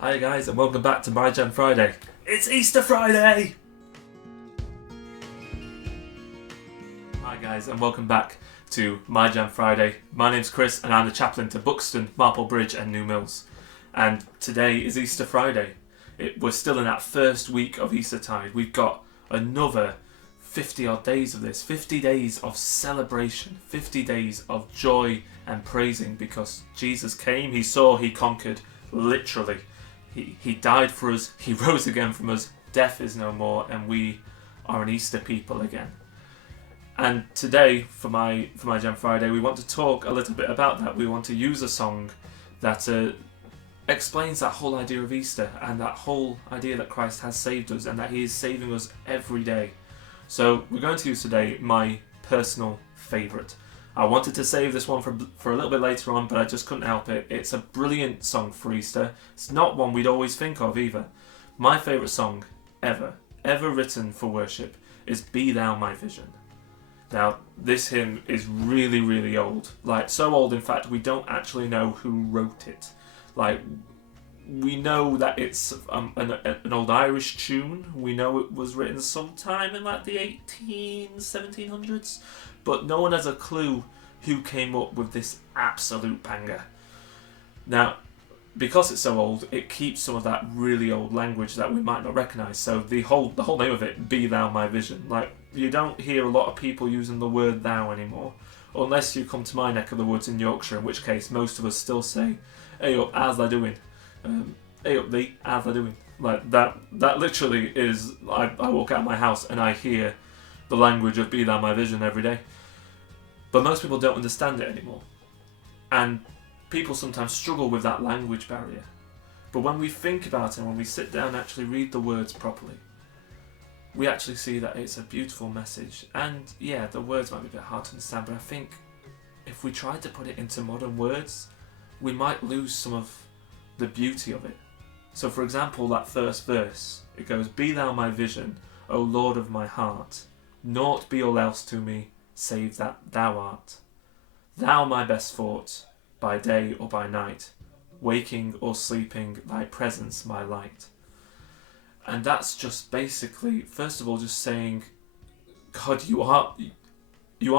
Hi guys, and welcome back to My Jam Friday. It's Easter Friday! Hi guys, and welcome back to My Jam Friday. My name's Chris, and I'm the chaplain to Buxton, Marple Bridge and New Mills. And today is Easter Friday. We're still in that first week of Eastertide. We've got another 50 odd days of this, 50 days of celebration, 50 days of joy and praising because Jesus came, he saw, he conquered, literally. He died for us, he rose again from us, death is no more, and we are an Easter people again. And today, for my Jam Friday, we want to talk a little bit about that. We want to use a song that explains that whole idea of Easter and that whole idea that Christ has saved us and that he is saving us every day. So we're going to use today my personal favourite. I wanted to save this one for a little bit later on, but I just couldn't help it. It's a brilliant song for Easter. It's not one we'd always think of either. My favourite song ever written for worship is Be Thou My Vision. Now, this hymn is really, really old. Like, so old, in fact, we don't actually know who wrote it. Like, we know that it's an old Irish tune. We know it was written sometime in like the 1700s, but no one has a clue who came up with this absolute banger. Now, because it's so old, it keeps some of that really old language that we might not recognise. So the whole name of it, Be Thou My Vision. Like, you don't hear a lot of people using the word thou anymore, unless you come to my neck of the woods in Yorkshire, in which case most of us still say, "Hey up, how's thou doing? Hey up thee, how's thou doing?" Like that literally is, I walk out of my house and I hear the language of Be Thou My Vision every day. But most people don't understand it anymore. And people sometimes struggle with that language barrier. But when we think about it and when we sit down and actually read the words properly, we actually see that it's a beautiful message. And yeah, the words might be a bit hard to understand, but I think if we tried to put it into modern words, we might lose some of the beauty of it. So for example, that first verse, it goes, "Be thou my vision, O Lord of my heart, naught be all else to me, save that thou art. Thou my best thought, by day or by night, waking or sleeping, thy presence my light." And that's just basically, first of all, just saying, God, you are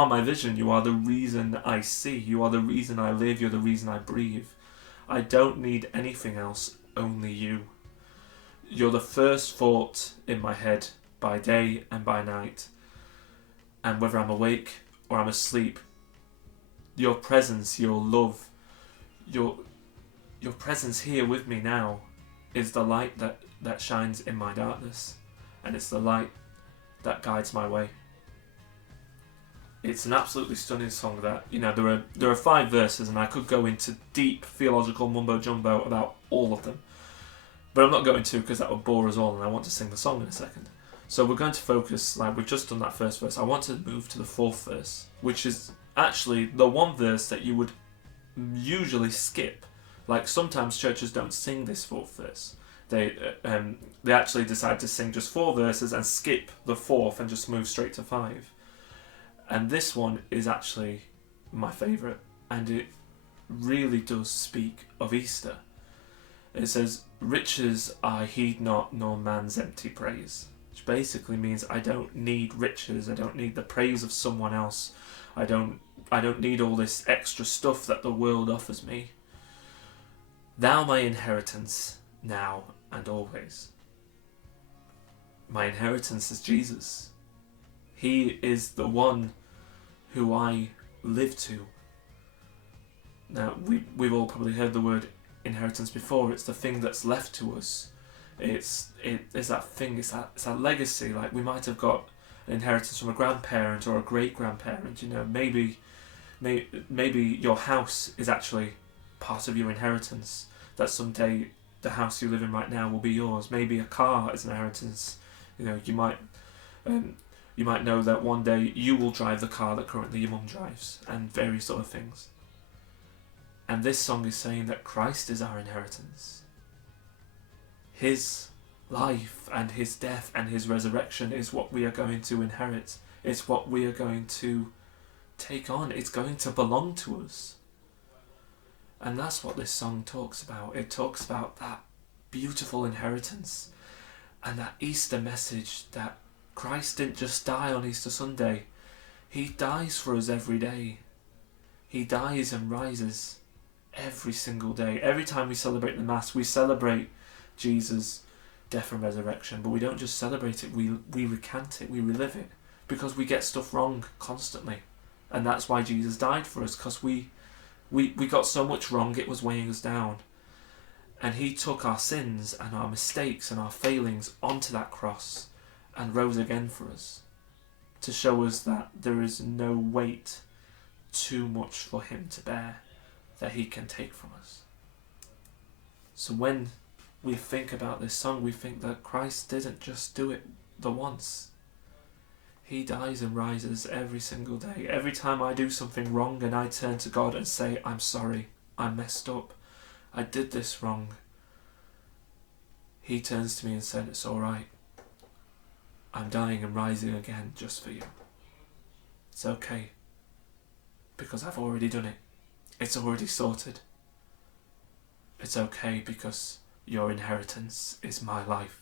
my vision. You are the reason I see. You are the reason I live. You're the reason I breathe. I don't need anything else, only you. You're the first thought in my head by day and by night. And whether I'm awake or I'm asleep, your presence, your love, your presence here with me now is the light that shines in my darkness, and it's the light that guides my way. It's an absolutely stunning song that, there are 5 verses and I could go into deep theological mumbo jumbo about all of them, but I'm not going to because that would bore us all and I want to sing the song in a second. So we're going to focus, like we've just done that first verse, I want to move to the 4th verse, which is actually the one verse that you would usually skip. Like sometimes churches don't sing this 4th verse. They actually decide to sing just 4 verses and skip the 4th and just move straight to 5. And this one is actually my favourite, and it really does speak of Easter. It says, "Riches I heed not, nor man's empty praise," which basically means I don't need riches. I don't need the praise of someone else. I don't need all this extra stuff that the world offers me. Thou my inheritance, now and always. My inheritance is Jesus. He is the one who I live to. Now, we've all probably heard the word inheritance before. It's the thing that's left to us. It's that thing, it's that legacy. Like we might have got an inheritance from a grandparent or a great-grandparent. Maybe your house is actually part of your inheritance. That someday the house you live in right now will be yours. Maybe a car is an inheritance. You might know that one day you will drive the car that currently your mum drives, and various other things. And this song is saying that Christ is our inheritance. His life and his death and his resurrection is what we are going to inherit. It's what we are going to take on. It's going to belong to us. And that's what this song talks about. It talks about that beautiful inheritance. And that Easter message that Christ didn't just die on Easter Sunday. He dies for us every day. He dies and rises every single day. Every time we celebrate the Mass, we celebrate Jesus' death and resurrection, but we don't just celebrate it, we recant it, we relive it, because we get stuff wrong constantly. And that's why Jesus died for us, because we got so much wrong it was weighing us down. And he took our sins and our mistakes and our failings onto that cross and rose again for us, to show us that there is no weight too much for him to bear that he can take from us. So when we think about this song, we think that Christ didn't just do it the once. He dies and rises every single day. Every time I do something wrong and I turn to God and say, I'm sorry, I messed up, I did this wrong, he turns to me and said, it's alright. I'm dying and rising again just for you. It's okay, because I've already done it. It's already sorted. It's okay because your inheritance is my life.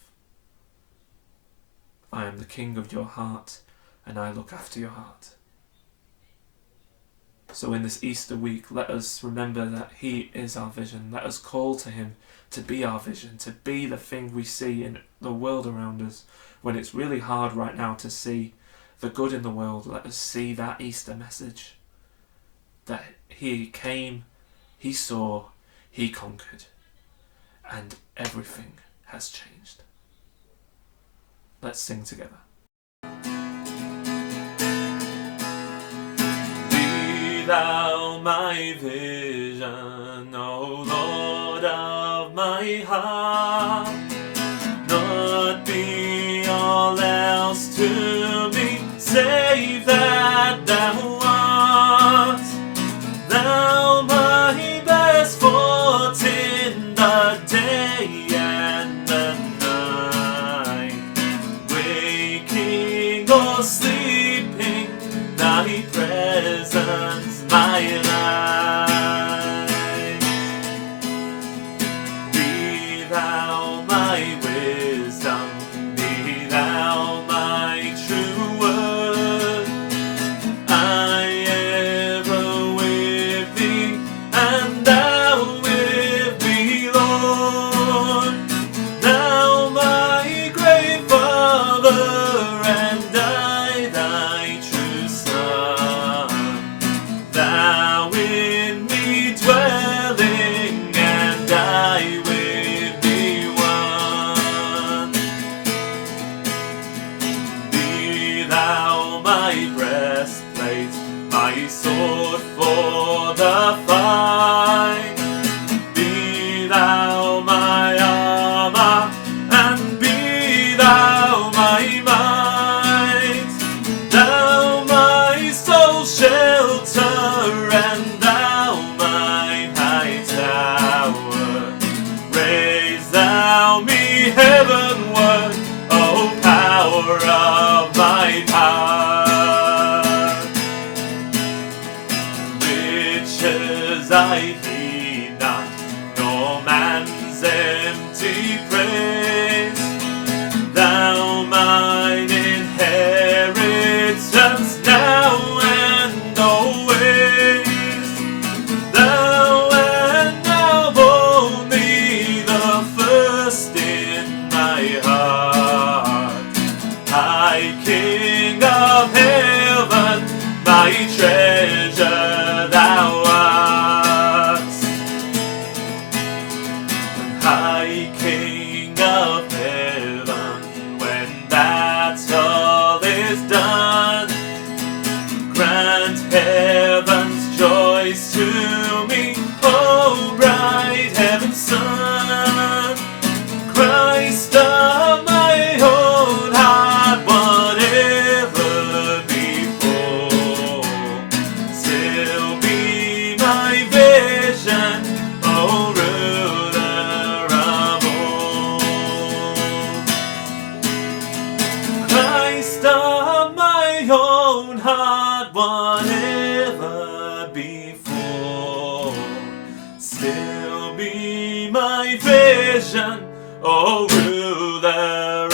I am the king of your heart and I look after your heart. So in this Easter week, let us remember that he is our vision. Let us call to him to be our vision, to be the thing we see in the world around us. When it's really hard right now to see the good in the world, let us see that Easter message. That he came, he saw, he conquered, and everything has changed. Let's sing together. Be thou my vision, O Lord of my heart, not be all else to me, save that thou art. Thou my best forte in the day and the night, waking or sleeping, thy presence my life. Be thou my wisdom, be thou my true word. I ever with thee, and thou with me, Lord. Thou my great Father, and I thy true Son. Thou in me dwelling, and I with thee one. Be thou my breastplate, my sword for the fight. Be thou my armor, and be thou my might. Thou my soul shelter, and thou my high tower. Raise thou me heavenward, O power of my heart. Riches I heed not, nor man's empty praise. Thou mine inheritance now and always. Thou and now only the first in my heart. High King of heaven, my treasure thou art. High King of heaven, when battle is done, grant heaven's joys to me, O bright heaven's Son. Christ of my own heart, whatever before, still be my vision, O ruler of all. Christ of my own heart, whatever before, still be my vision, O ruler